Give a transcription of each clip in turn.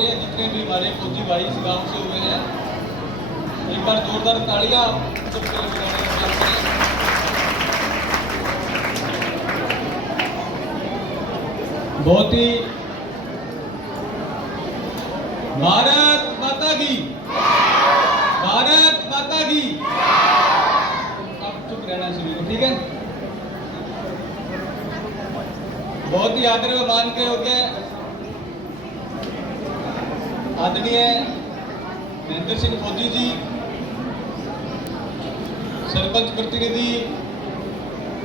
होते हैं, जितने भी हमारे फौजी भाई इस गांव से हुए हैं, एक बार जोरदार तालियां सबके लिए बजाने का प्रयास करें। बहुत ही भारत माता की, भारत माता की। अब चुप रहना सभी को, ठीक है। बहुत ही आदर व मान के योग्य आदरणीय महेंद्र सिंह फौजी जी, सरपंच प्रतिनिधि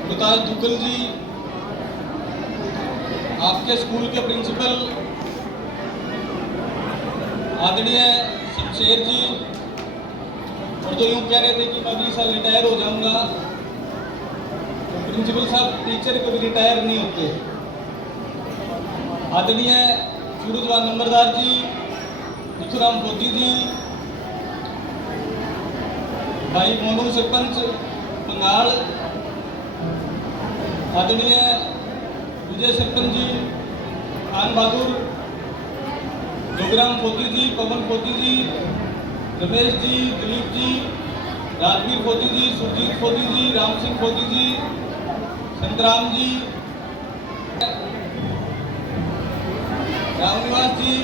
प्रताप दुग्गल जी, आपके स्कूल के प्रिंसिपल आदरणीय शमशेर जी, और जो यूं कह रहे थे कि मैं अगले साल रिटायर हो जाऊंगा, तो प्रिंसिपल साहब टीचर कभी रिटायर नहीं होते। आदरणीय सूरजवान नंबरदार जी, विथुराम फौजी जी, भाई मोनू सरपंच बंगाल, आदरणीय विजय सरपंच जी, खान बहादुर, जोगराम फौजी जी, पवन फौजी जी, रमेश जी, दिलीप जी, राजवीर फौजी जी, सुरजीत फौजी जी, राम सिंह फौजी जी, संतराम जी, रामनिवास जी,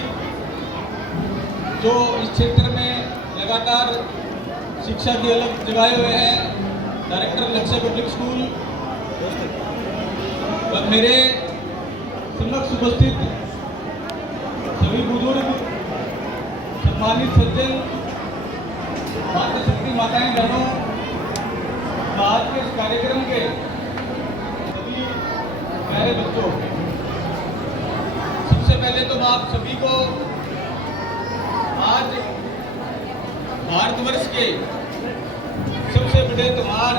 जो इस क्षेत्र में लगातार शिक्षा की अलग जगाए हुए हैं, डायरेक्टर लक्ष्य पब्लिक स्कूल, और मेरे समक्ष उपस्थित सभी बुजुर्ग, सम्मानित सज्जन, मातृशक्ति माताएं बहनों, आज के इस कार्यक्रम के सभी प्यारे बच्चों, सबसे पहले तो मैं आप सभी को आज भारतवर्ष के सबसे बड़े त्योहार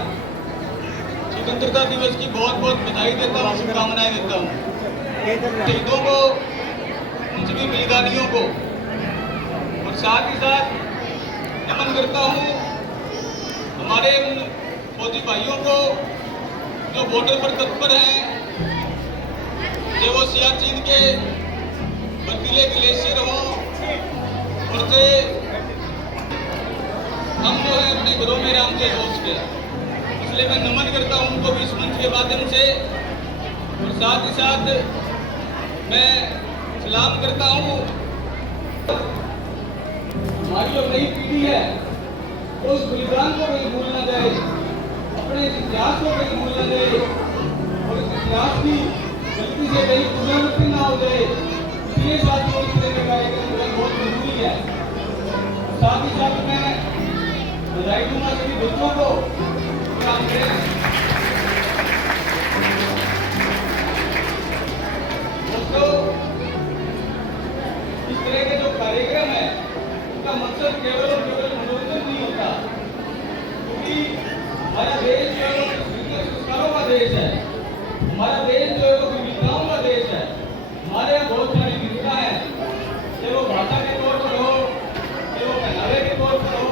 स्वतंत्रता दिवस की बहुत बहुत बधाई देता हूँ, शुभकामनाएं देता हूँ शहीदों को, उन सभी बलिदानियों को, और साथ ही साथ नमन करता हूँ हमारे उन फौजी भाइयों को जो बॉर्डर पर तत्पर हैं, चाहे वो सियाचिन के बर्फीले ग्लेशियर हों, और से हम जो है अपने घरों में राम से सोच के, इसलिए मैं नमन करता हूं उनको भी इस मंच के माध्यम से, और साथ ही साथ मैं सलाम करता हूं हमारी जो नई पीढ़ी है उस बलिदान को कहीं भूल ना जाए, अपने इस इतिहास को कहीं भूल ना जाए, और इस इतिहास की गलती से कहीं पुनरावृत्ति ना हो जाए। इसलिए साथियों इस तरह का कार्यक्रम बहुत जरूरी है। साथ ही साथ मैं बधाई दूंगा सभी बच्चों को। दोस्तों, इस तरह के जो कार्यक्रम है उनका मकसद केवल और केवल मनोरंजन नहीं होता, क्योंकि हमारा देश जो है वो संस्कारों का देश है, हमारा देश जो है वो विविधताओं का देश है। हमारे यहाँ बहुत सारी विविधता है, चाहे वो भाषा के तौर पर हो, चाहे वो पहनावे के तौर पर हो,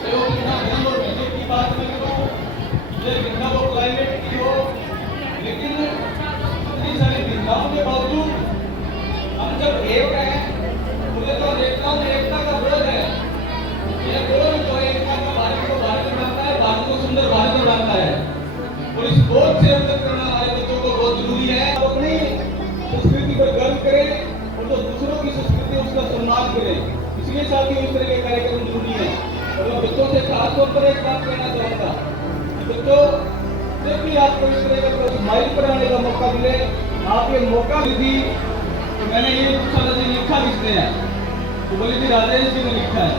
चाहे वो धर्म और मजहब की बात में हो, चाहे वो क्लाइमेट की हो, लेकिन इतनी सारी विविधताओं के बावजूद हम जब एक हैं, मुझे तो एकताओं में एकता का बोध है। यह बोध जो है एकता का भारत को भारत बनाता है, भारत को सुंदर भारत बनाता है, और इस बोध से अवगत करना हमारे बच्चों को बहुत जरूरी है। अपनी संस्कृति पर गर्व करें और जो दूसरों की संस्कृति उसका सम्मान करें, इसलिए साथियों इस तरह के कार्यक्रम जरूरी है। और मैं बच्चों से खासतौर पर एक बात कहना चाहूँगा, बच्चों जब भी आपको इस तरह का स्माइल पर आने का मौका मिले, आप ये मौका दी। तो मैंने ये पूछा था जी लिखा किसने है, तो बोले जी राजेश जी ने लिखा है।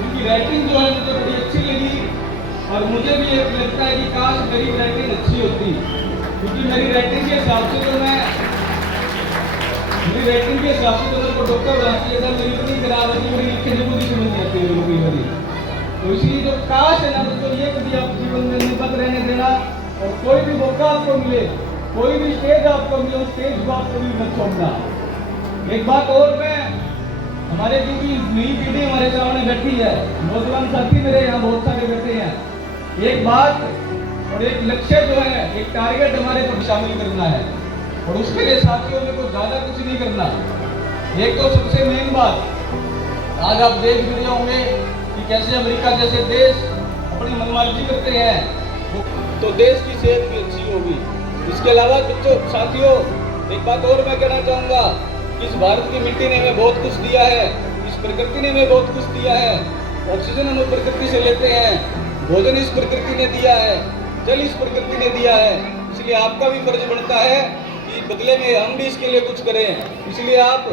उनकी राइटिंग जो है मुझे बड़ी अच्छी लगी, और मुझे भी एक लगता है कि काश मेरी राइटिंग अच्छी होती, क्योंकि मेरी राइटिंग के हिसाब से तो मैं डॉक्टर बना चाहिए था, मेरी इतनी खराब है कि मेरी लिखने को नहीं समझ नहीं आती लोगों की मेरी। तो इसलिए जो काश है ना बच्चों, ये कभी आप जीवन में निबद्ध रहने देना, और कोई भी मौका आपको मिले, कोई भी स्टेज आपको मिले, उस स्टेज को आप कभी मत छोड़ना। एक बात और, मैं हमारे जो भी नई पीढ़ी हमारे सामने बैठी है, नौजवान साथी मेरे यहाँ बहुत सारे बैठे हैं, एक बात और एक लक्ष्य जो है, एक टारगेट हमारे को शामिल करना है, और उसके लिए साथियों में कुछ ज्यादा कुछ नहीं करना। एक तो सबसे मेन बात, आज आप देख भी रहे होंगे कि कैसे अमेरिका जैसे देश अपनी मनमर्जी करते हैं, तो देश की सेहत भी अच्छी होगी। इसके अलावा बच्चों साथियों, एक बात और मैं कहना चाहूँगा कि इस भारत की मिट्टी ने हमें बहुत कुछ दिया है, इस प्रकृति ने हमें बहुत कुछ दिया है। ऑक्सीजन हम प्रकृति से लेते हैं, भोजन इस प्रकृति ने दिया है, जल इस प्रकृति ने दिया है। इसलिए आपका भी फर्ज बनता है कि बदले में हम भी इसके लिए कुछ करें। इसलिए आप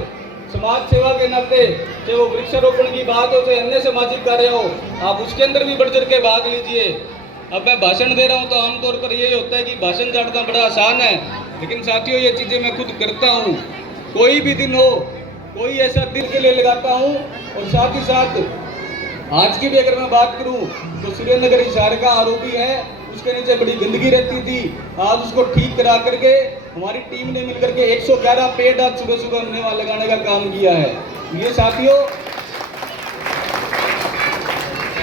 समाज सेवा के नाते, चाहे वो वृक्षारोपण की बात हो चाहे अन्य सामाजिक कार्य हो, आप उसके अंदर भी बढ़ चढ़ के भाग लीजिए। अब मैं भाषण दे रहा हूँ तो आमतौर पर यही होता है कि भाषण चाटना बड़ा आसान है, लेकिन साथियों ये चीज़ें मैं खुद करता हूँ। कोई भी दिन हो, कोई ऐसा दिल के लिए लगाता हूँ। और साथ ही साथ आज की भी अगर मैं बात करूँ तो सुरेंद्र हिसार का आरोपी है, उसके नीचे बड़ी गंदगी रहती थी, आज उसको ठीक करा करके हमारी टीम ने मिलकर के 111 पेड़ आज सुबह सुबह हमने वहाँ लगाने का काम किया है। ये साथियों,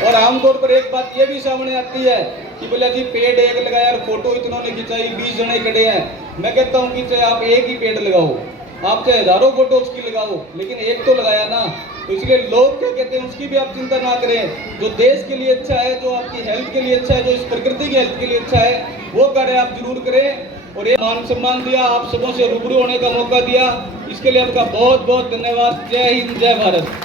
और आमतौर पर एक बात ये भी सामने आती है कि बोला जी पेड़ एक लगाया और फोटो इतनों ने खिंचाई, 20 जने खड़े हैं। मैं कहता हूँ कि चाहे आप एक ही पेड़ लगाओ, आप चाहे हजारों फोटो उसकी लगाओ, लेकिन एक तो लगाया ना। तो इसलिए लोग क्या कहते हैं उसकी भी आप चिंता ना करें। जो देश के लिए अच्छा है, जो आपकी हेल्थ के लिए अच्छा है, जो इस प्रकृति की हेल्थ के लिए अच्छा है, वो कार्य आप जरूर करें। और ये मान सम्मान दिया, आप सबों से रूबरू होने का मौका दिया, इसके लिए आपका बहुत बहुत धन्यवाद। जय हिंद, जय भारत।